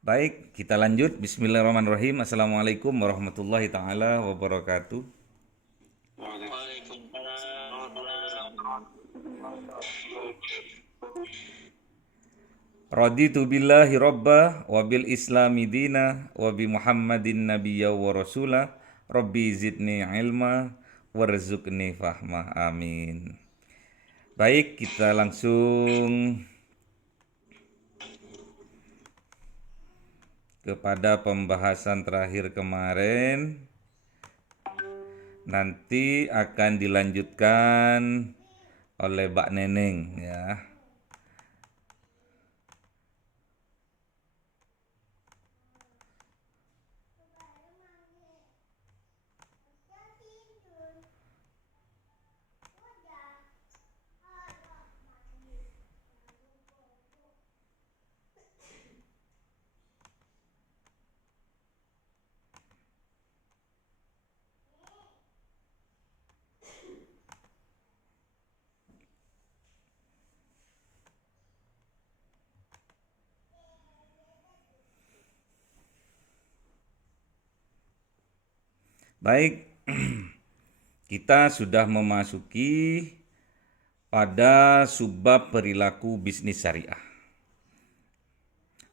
Baik, kita lanjut. Bismillahirrahmanirrahim. Assalamualaikum warahmatullahi taala wabarakatuh. Raditu billahi robba wa bil islami dina wa bi muhammadin nabiyya wa rasula rabbi zidni ilma warzuqni fahma amin. Baik, kita langsung kepada pembahasan terakhir kemarin. Nanti akan dilanjutkan oleh Mbak Neneng ya. Baik, kita sudah memasuki pada subbab perilaku bisnis syariah.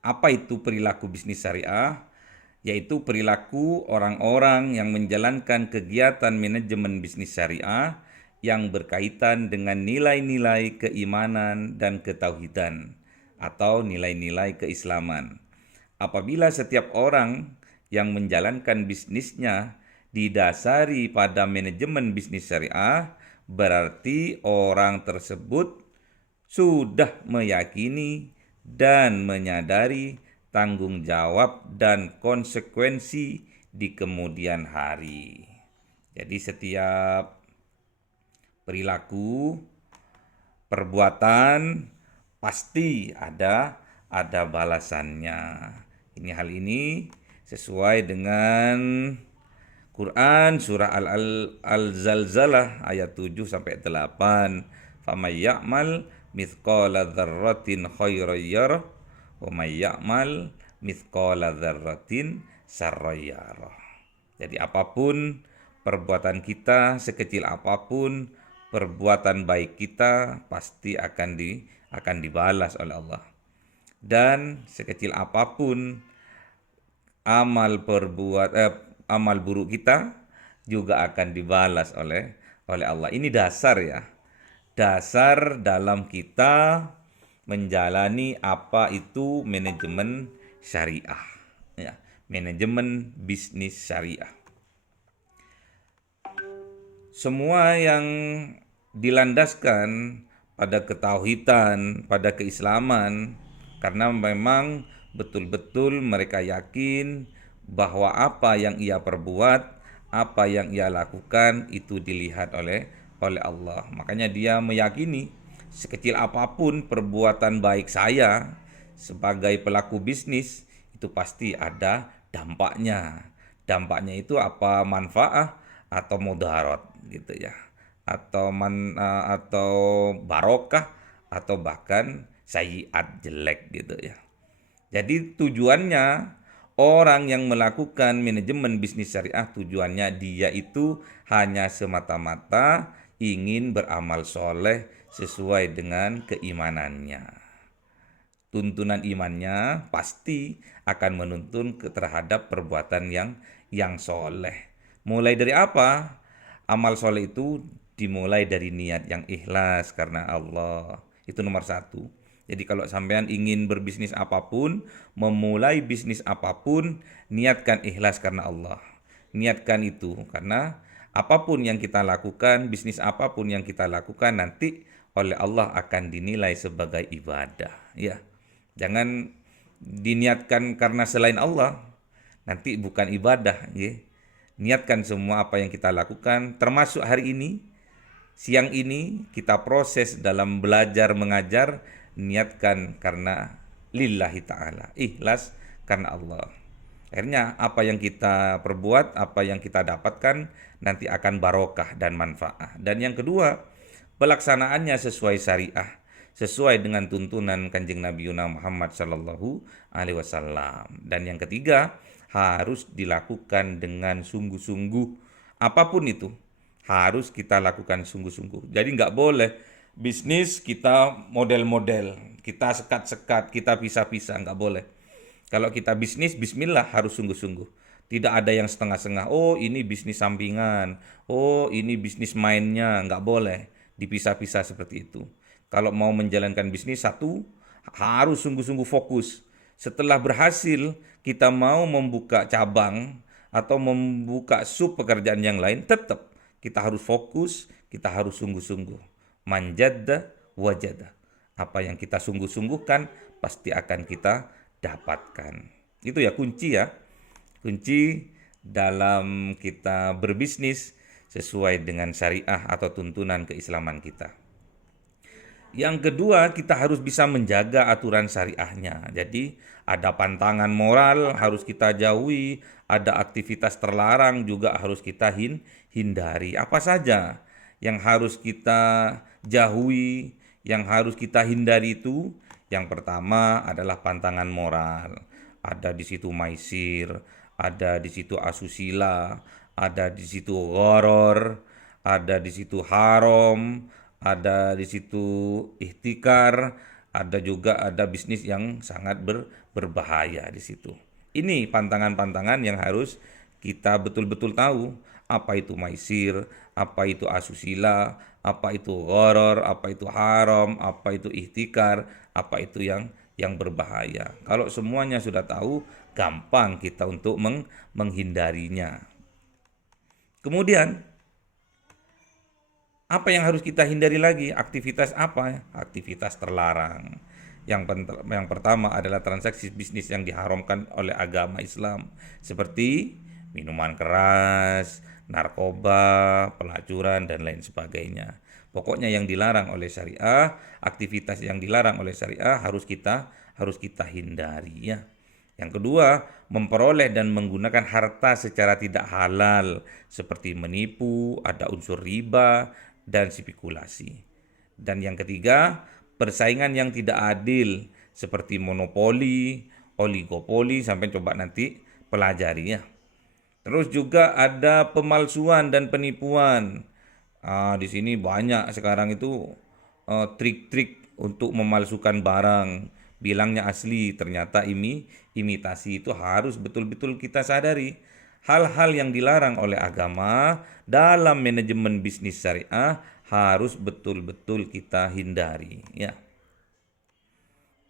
Apa itu perilaku bisnis syariah? Yaitu perilaku orang-orang yang menjalankan kegiatan manajemen bisnis syariah yang berkaitan dengan nilai-nilai keimanan dan ketauhidan atau nilai-nilai keislaman. Apabila setiap orang yang menjalankan bisnisnya didasari pada manajemen bisnis syariah, berarti orang tersebut sudah meyakini dan menyadari tanggung jawab dan konsekuensi di kemudian hari. Jadi setiap perilaku, perbuatan pasti ada balasannya. Hal ini sesuai dengan Quran surah Al-Zalzalah ayat 7 sampai 8. Faman ya'mal mithqala dzarratin khairan yarah wa may ya'mal mithqala dzarratin syarran yarah. Jadi apapun perbuatan kita, sekecil apapun perbuatan baik kita pasti akan dibalas oleh Allah. Dan sekecil apapun amal buruk kita juga akan dibalas oleh Allah. Ini dasar ya. Dasar dalam kita menjalani apa itu manajemen syariah. Ya, manajemen bisnis syariah. Semua yang dilandaskan pada ketauhidan, pada keislaman, karena memang betul-betul mereka yakin bahwa apa yang ia perbuat, apa yang ia lakukan itu dilihat oleh Allah. Makanya dia meyakini sekecil apapun perbuatan baik saya sebagai pelaku bisnis itu pasti ada dampaknya. Dampaknya itu apa, manfaat atau mudarat gitu ya. Atau barokah atau bahkan sayyiat, jelek gitu ya. Jadi tujuannya orang yang melakukan manajemen bisnis syariah, tujuannya dia itu hanya semata-mata ingin beramal soleh sesuai dengan keimanannya. Tuntunan imannya pasti akan menuntun terhadap perbuatan yang soleh. Mulai dari apa? Amal soleh itu dimulai dari niat yang ikhlas karena Allah. Itu nomor satu. Jadi kalau sampean ingin berbisnis apapun, memulai bisnis apapun, niatkan ikhlas karena Allah. Niatkan itu karena apapun yang kita lakukan, bisnis apapun yang kita lakukan nanti oleh Allah akan dinilai sebagai ibadah, ya. Jangan diniatkan karena selain Allah, nanti bukan ibadah, ya. Niatkan semua apa yang kita lakukan, termasuk hari ini, siang ini kita proses dalam belajar mengajar, niatkan karena lillahi ta'ala, ikhlas karena Allah. Akhirnya apa yang kita perbuat, apa yang kita dapatkan nanti akan barokah dan manfaat. Dan yang kedua, pelaksanaannya sesuai syariah. sesuai dengan tuntunan Kanjeng Nabi Muhammad Sallallahu Alaihi Wasallam. Dan yang ketiga, harus dilakukan dengan sungguh-sungguh. Apapun itu, harus kita lakukan sungguh-sungguh. Jadi nggak boleh bisnis kita model-model, kita sekat-sekat, kita pisah-pisah, nggak boleh. Kalau kita bisnis, bismillah harus sungguh-sungguh. Tidak ada yang setengah-setengah. Oh, ini bisnis sampingan. Oh, ini bisnis mainnya. Nggak boleh dipisah-pisah seperti itu. Kalau mau menjalankan bisnis satu, harus sungguh-sungguh fokus. Setelah berhasil, kita mau membuka cabang atau membuka sub pekerjaan yang lain, tetap kita harus fokus, kita harus sungguh-sungguh. Manjadda wajada. Apa yang kita sungguh-sungguhkan, pasti akan kita dapatkan. Itu ya kunci ya. Kunci dalam kita berbisnis sesuai dengan syariah atau tuntunan keislaman kita. Yang kedua, kita harus bisa menjaga aturan syariahnya. Jadi, ada pantangan moral harus kita jauhi, ada aktivitas terlarang juga harus kita hindari. Apa saja yang harus kita jauhi, yang harus kita hindari itu? Yang pertama adalah pantangan moral. Ada di situ maisir, ada di situ asusila, ada di situ gharar, ada di situ haram, ada di situ ihtikar, ada bisnis yang sangat berbahaya di situ. Ini pantangan-pantangan yang harus kita betul-betul tahu, apa itu maisir, apa itu asusila, apa itu gharar, apa itu haram, apa itu ihtikar, apa itu yang berbahaya. Kalau semuanya sudah tahu, gampang kita untuk menghindarinya. Kemudian apa yang harus kita hindari lagi? Aktivitas apa? Aktivitas terlarang. Yang pertama adalah transaksi bisnis yang diharamkan oleh agama Islam, seperti minuman keras, narkoba, pelacuran, dan lain sebagainya. Pokoknya yang dilarang oleh syariah, aktivitas yang dilarang oleh syariah harus kita hindari ya. Yang kedua, memperoleh dan menggunakan harta secara tidak halal seperti menipu, ada unsur riba dan spekulasi. Dan yang ketiga, persaingan yang tidak adil seperti monopoli, oligopoli, sampai coba nanti pelajari ya. Terus juga ada pemalsuan dan penipuan. Di sini banyak sekarang itu trik-trik untuk memalsukan barang. Bilangnya asli, ternyata imitasi. Itu harus betul-betul kita sadari. Hal-hal yang dilarang oleh agama dalam manajemen bisnis syariah harus betul-betul kita hindari ya.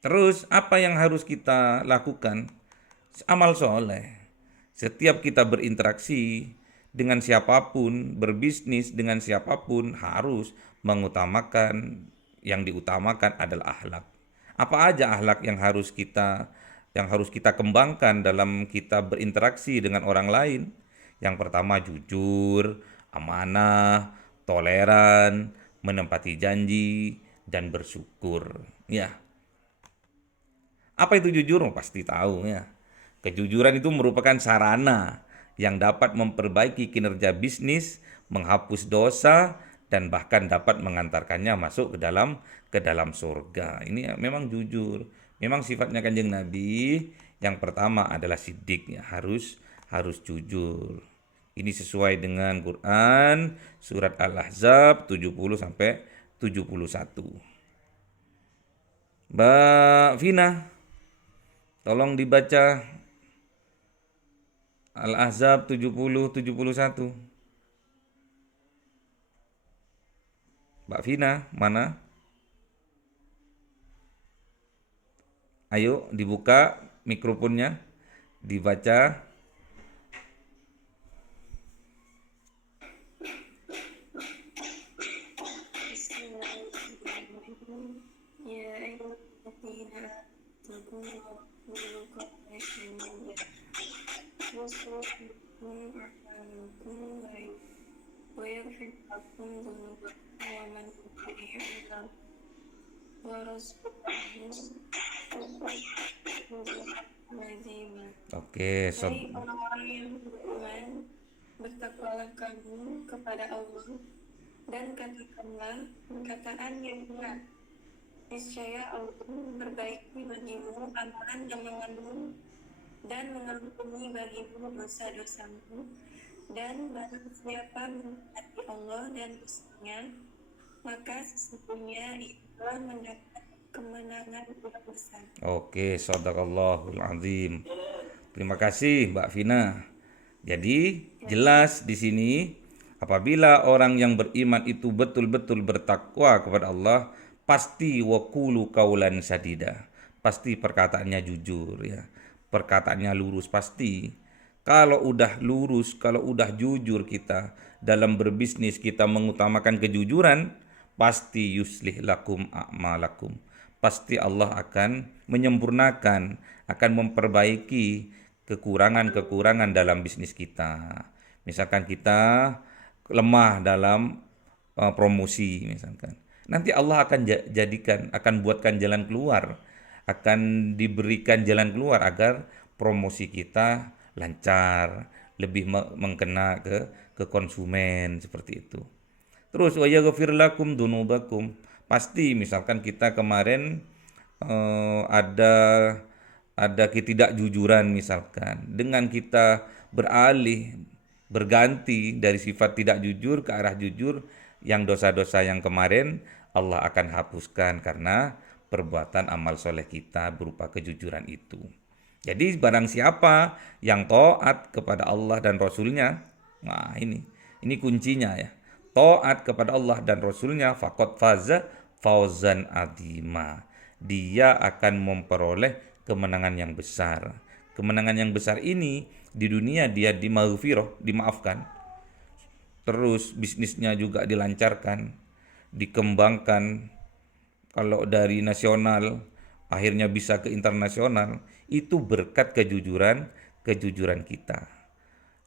Terus apa yang harus kita lakukan? Amal soleh. Setiap kita berinteraksi dengan siapapun, berbisnis dengan siapapun, harus mengutamakan, yang diutamakan adalah akhlak. Apa aja akhlak yang harus kita kembangkan dalam kita berinteraksi dengan orang lain? Yang pertama jujur, amanah, toleran, menepati janji, dan bersyukur. Ya, apa itu jujur? Pasti tahu ya. Kejujuran itu merupakan sarana yang dapat memperbaiki kinerja bisnis, menghapus dosa, dan bahkan dapat mengantarkannya masuk ke dalam surga. Ini memang jujur. Memang sifatnya Kanjeng Nabi. Yang pertama adalah sidik ya, harus jujur. Ini sesuai dengan Quran surat Al-Ahzab 70 sampai 71. Mbak Vina, tolong dibaca Al-Ahzab 70-71. Mbak Vina, mana? Ayo dibuka mikrofonnya, dibaca. Oke, Hai orang-orang yang beriman, bertakwalah kamu kepada Allah dan katakanlah perkataan yang benar. Niscaya Allah memperbaiki bagimu amalan dan mengampuni bagimu dosa-dosamu. Dan barang siapa mentaati Allah dan Rasul-Nya, maka sesungguhnya ia mendapat kemenangan yang besar. Oke, sadaqallahul azim. Terima kasih Mbak Vina. Jadi jelas di sini apabila orang yang beriman itu betul-betul bertakwa kepada Allah, pasti waqulu qaulan sadida. Pasti perkataannya jujur ya. Perkataannya lurus pasti. Kalau udah lurus, kalau udah jujur kita dalam berbisnis kita mengutamakan kejujuran, pasti yuslih lakum a'malakum. Pasti Allah akan menyempurnakan, akan memperbaiki kekurangan-kekurangan dalam bisnis kita. Misalkan kita lemah dalam promosi misalkan. Nanti Allah akan jadikan, akan buatkan jalan keluar, akan diberikan jalan keluar agar promosi kita lancar, lebih mengkena ke konsumen seperti itu. Terus wa yaghfir lakum dunubakum. Pasti misalkan kita kemarin ada ketidakjujuran misalkan. Dengan kita beralih berganti dari sifat tidak jujur ke arah jujur, yang dosa-dosa yang kemarin Allah akan hapuskan karena perbuatan amal soleh kita berupa kejujuran itu. Jadi barang siapa yang taat kepada Allah dan Rasulnya, nah ini kuncinya ya. Taat kepada Allah dan Rasulnya, faqad faza fauzan adima. Dia akan memperoleh kemenangan yang besar. Kemenangan yang besar ini di dunia dia dimaafkan. Terus bisnisnya juga dilancarkan, dikembangkan. Kalau dari nasional akhirnya bisa ke internasional, itu berkat kejujuran kita.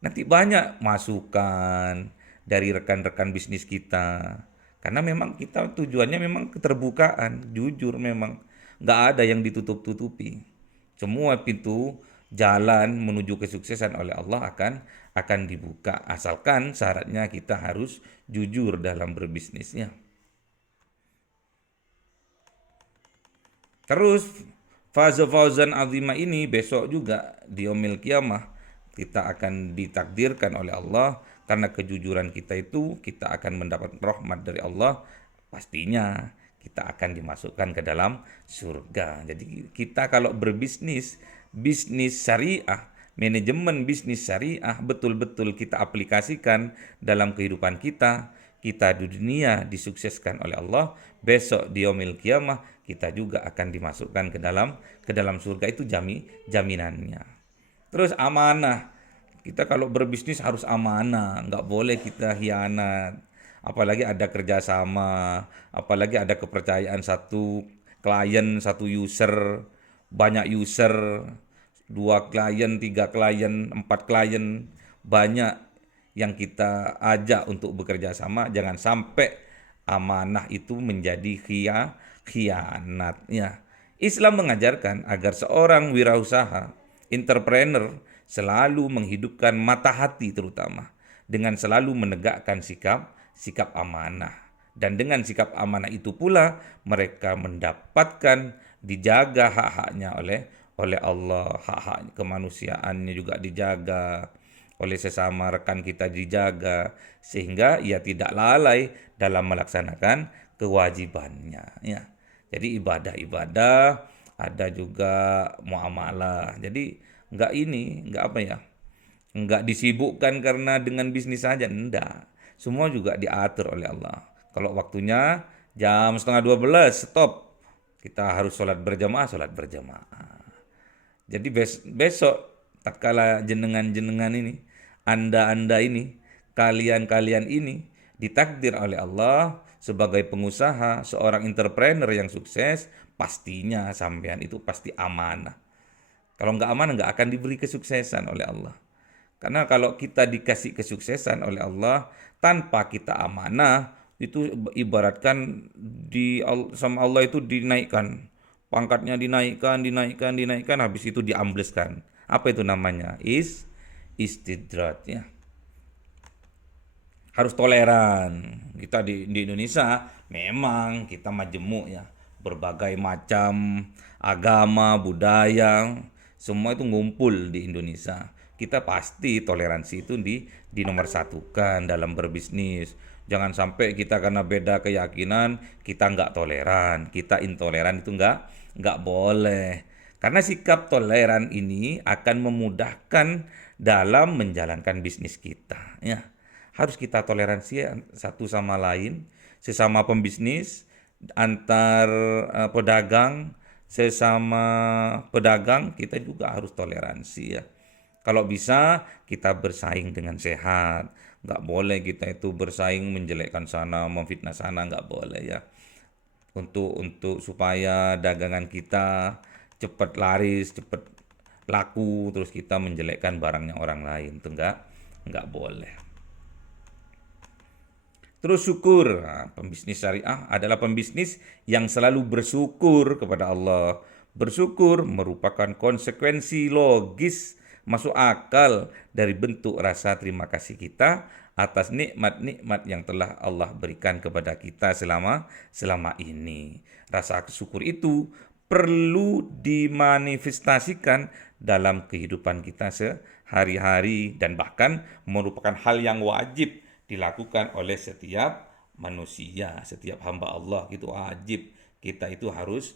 Nanti banyak masukan dari rekan-rekan bisnis kita. Karena memang kita tujuannya memang keterbukaan, jujur memang. Nggak ada yang ditutup-tutupi. Semua pintu jalan menuju kesuksesan oleh Allah akan dibuka. Asalkan syaratnya kita harus jujur dalam berbisnisnya. Terus fase fauzan azimah ini besok juga di yaumil kiamah kita akan ditakdirkan oleh Allah karena kejujuran kita itu kita akan mendapat rahmat dari Allah, pastinya kita akan dimasukkan ke dalam surga. Jadi kita kalau berbisnis, bisnis syariah, manajemen bisnis syariah betul-betul kita aplikasikan dalam kehidupan kita, kita di dunia disukseskan oleh Allah, besok di yaumil kiamah kita juga akan dimasukkan ke dalam surga, itu jaminannya. Terus amanah. Kita kalau berbisnis harus amanah, nggak boleh kita hianat. Apalagi ada kerjasama, apalagi ada kepercayaan satu klien, satu user, banyak user, 2 klien, 3 klien, 4 klien, banyak yang kita ajak untuk bekerja sama. Jangan sampai amanah itu menjadi khianat. Ya. Islam mengajarkan agar seorang wirausaha, entrepreneur, selalu menghidupkan mata hati terutama dengan selalu menegakkan sikap amanah. Dan dengan sikap amanah itu pula mereka mendapatkan dijaga hak-haknya oleh Allah, hak-hak kemanusiaannya juga dijaga oleh sesama rekan kita dijaga sehingga ia tidak lalai dalam melaksanakan kewajibannya ya. Jadi ibadah-ibadah ada juga muamalah. Jadi nggak apa ya, nggak disibukkan karena dengan bisnis saja, enggak. Semua juga diatur oleh Allah. Kalau waktunya jam setengah 12 stop, kita harus sholat berjamaah. Jadi besok tatkala jenengan ini, anda ini, kalian ini ditakdir oleh Allah sebagai pengusaha, seorang entrepreneur yang sukses, pastinya sampean itu pasti amanah. Kalau nggak amanah nggak akan diberi kesuksesan oleh Allah. Karena kalau kita dikasih kesuksesan oleh Allah tanpa kita amanah, itu ibaratkan sama Allah itu dinaikkan. Pangkatnya dinaikkan, habis itu diambleskan. Apa itu namanya? Istidrat ya. Harus toleran. Kita di Indonesia memang kita majemuk ya. berbagai macam agama, budaya, semua itu ngumpul di Indonesia. Kita pasti toleransi itu dinomorsatukan dalam berbisnis. Jangan sampai kita karena beda keyakinan kita nggak toleran, kita intoleran itu nggak boleh. Karena sikap toleran ini akan memudahkan dalam menjalankan bisnis kita. Ya, harus kita toleransi satu sama lain, sesama pembisnis, antar pedagang, sesama pedagang kita juga harus toleransi ya. Kalau bisa kita bersaing dengan sehat, nggak boleh kita itu bersaing menjelekkan sana, memfitnah sana, nggak boleh ya. Untuk supaya dagangan kita cepat laris, cepat laku, terus kita menjelekkan barangnya orang lain, itu nggak boleh. Terus syukur. Nah, pembisnis syariah adalah pembisnis yang selalu bersyukur kepada Allah. Bersyukur merupakan konsekuensi logis masuk akal dari bentuk rasa terima kasih kita atas nikmat-nikmat yang telah Allah berikan kepada kita selama ini. Rasa syukur itu perlu dimanifestasikan dalam kehidupan kita sehari-hari dan bahkan merupakan hal yang wajib dilakukan oleh setiap manusia, setiap hamba Allah itu wajib. Kita itu harus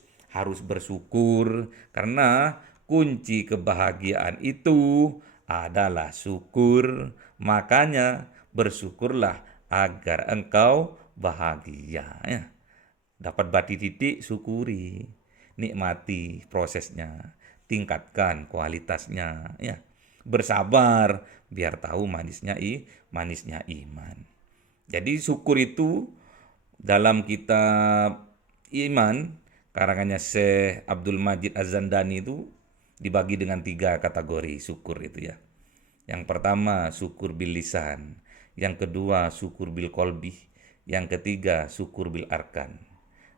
bersyukur karena kunci kebahagiaan itu adalah syukur. Makanya bersyukurlah agar engkau bahagia. Ya. Dapat bati titik, syukuri. Nikmati prosesnya. Tingkatkan kualitasnya. Ya. Bersabar biar tahu manisnya iman. Jadi syukur itu dalam kitab iman karangannya Syekh Abdul Majid Az-Zandani itu dibagi dengan 3 kategori syukur itu ya. Yang pertama syukur bil lisan, yang kedua syukur bil kolbi, yang ketiga syukur bil arkan.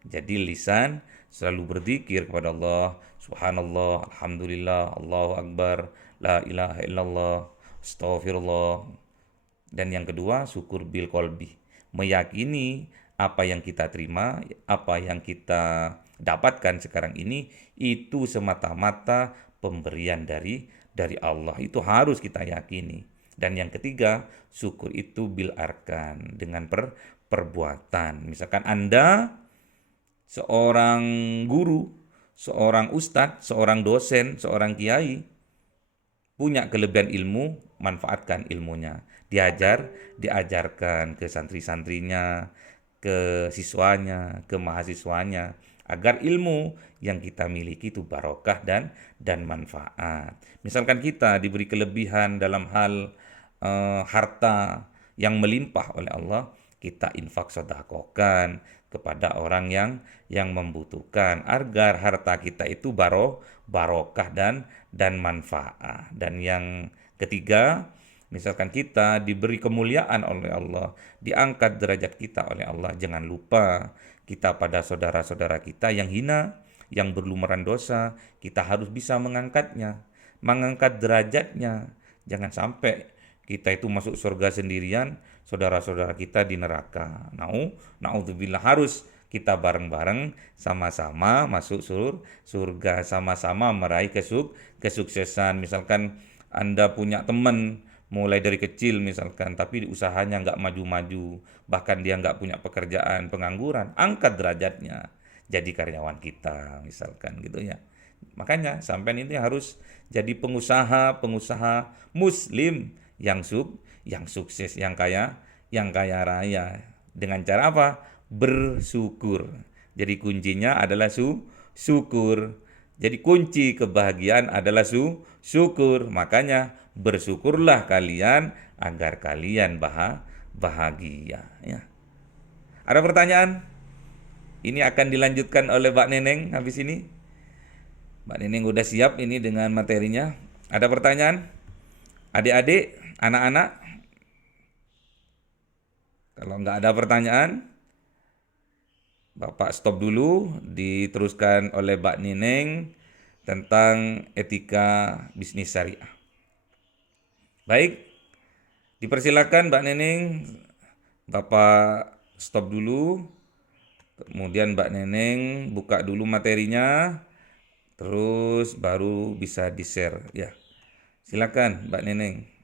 Jadi lisan selalu berzikir kepada Allah, subhanallah, alhamdulillah, Allahu akbar, la ilaha illallah, astagfirullah. Dan yang kedua syukur bil kolbi, meyakini apa yang kita terima, apa yang kita dapatkan sekarang ini itu semata-mata pemberian dari Allah. Itu harus kita yakini. Dan yang ketiga, syukur itu bil arkan, dengan perbuatan. Misalkan Anda seorang guru, seorang ustadz, seorang dosen, seorang kiai, punya kelebihan ilmu, manfaatkan ilmunya. Diajarkan ke santri-santrinya, ke siswanya, ke mahasiswanya, agar ilmu yang kita miliki itu barokah dan manfaat. Misalkan kita diberi kelebihan dalam hal harta yang melimpah oleh Allah, kita infak sedekahkan kepada orang yang membutuhkan agar harta kita itu barokah dan manfaat. Dan yang ketiga, misalkan kita diberi kemuliaan oleh Allah, diangkat derajat kita oleh Allah, jangan lupa kita pada saudara-saudara kita yang hina, yang berlumuran dosa, kita harus bisa mengangkatnya, mengangkat derajatnya. Jangan sampai kita itu masuk surga sendirian, saudara-saudara kita di neraka. Naudzubillah, harus kita bareng-bareng sama-sama masuk surga, sama-sama meraih kesuksesan. Misalkan Anda punya teman mulai dari kecil misalkan, tapi usahanya nggak maju-maju, bahkan dia nggak punya pekerjaan, pengangguran, angkat derajatnya, jadi karyawan kita misalkan gitu ya. Makanya sampean ini harus jadi pengusaha muslim yang sukses, yang kaya raya. Dengan cara apa? Bersyukur. Jadi kuncinya adalah syukur. Jadi kunci kebahagiaan adalah syukur. Makanya bersyukurlah kalian agar kalian bahagia. Ya. Ada pertanyaan? Ini akan dilanjutkan oleh Mbak Neneng habis ini. Mbak Neneng udah siap ini dengan materinya. Ada pertanyaan? Adik-adik, anak-anak? Kalau nggak ada pertanyaan, Bapak stop dulu, diteruskan oleh Mbak Neneng tentang etika bisnis syariah. Baik, dipersilakan Mbak Neneng, Bapak stop dulu. Kemudian Mbak Neneng buka dulu materinya, terus baru bisa di-share ya. Silakan Mbak Neneng.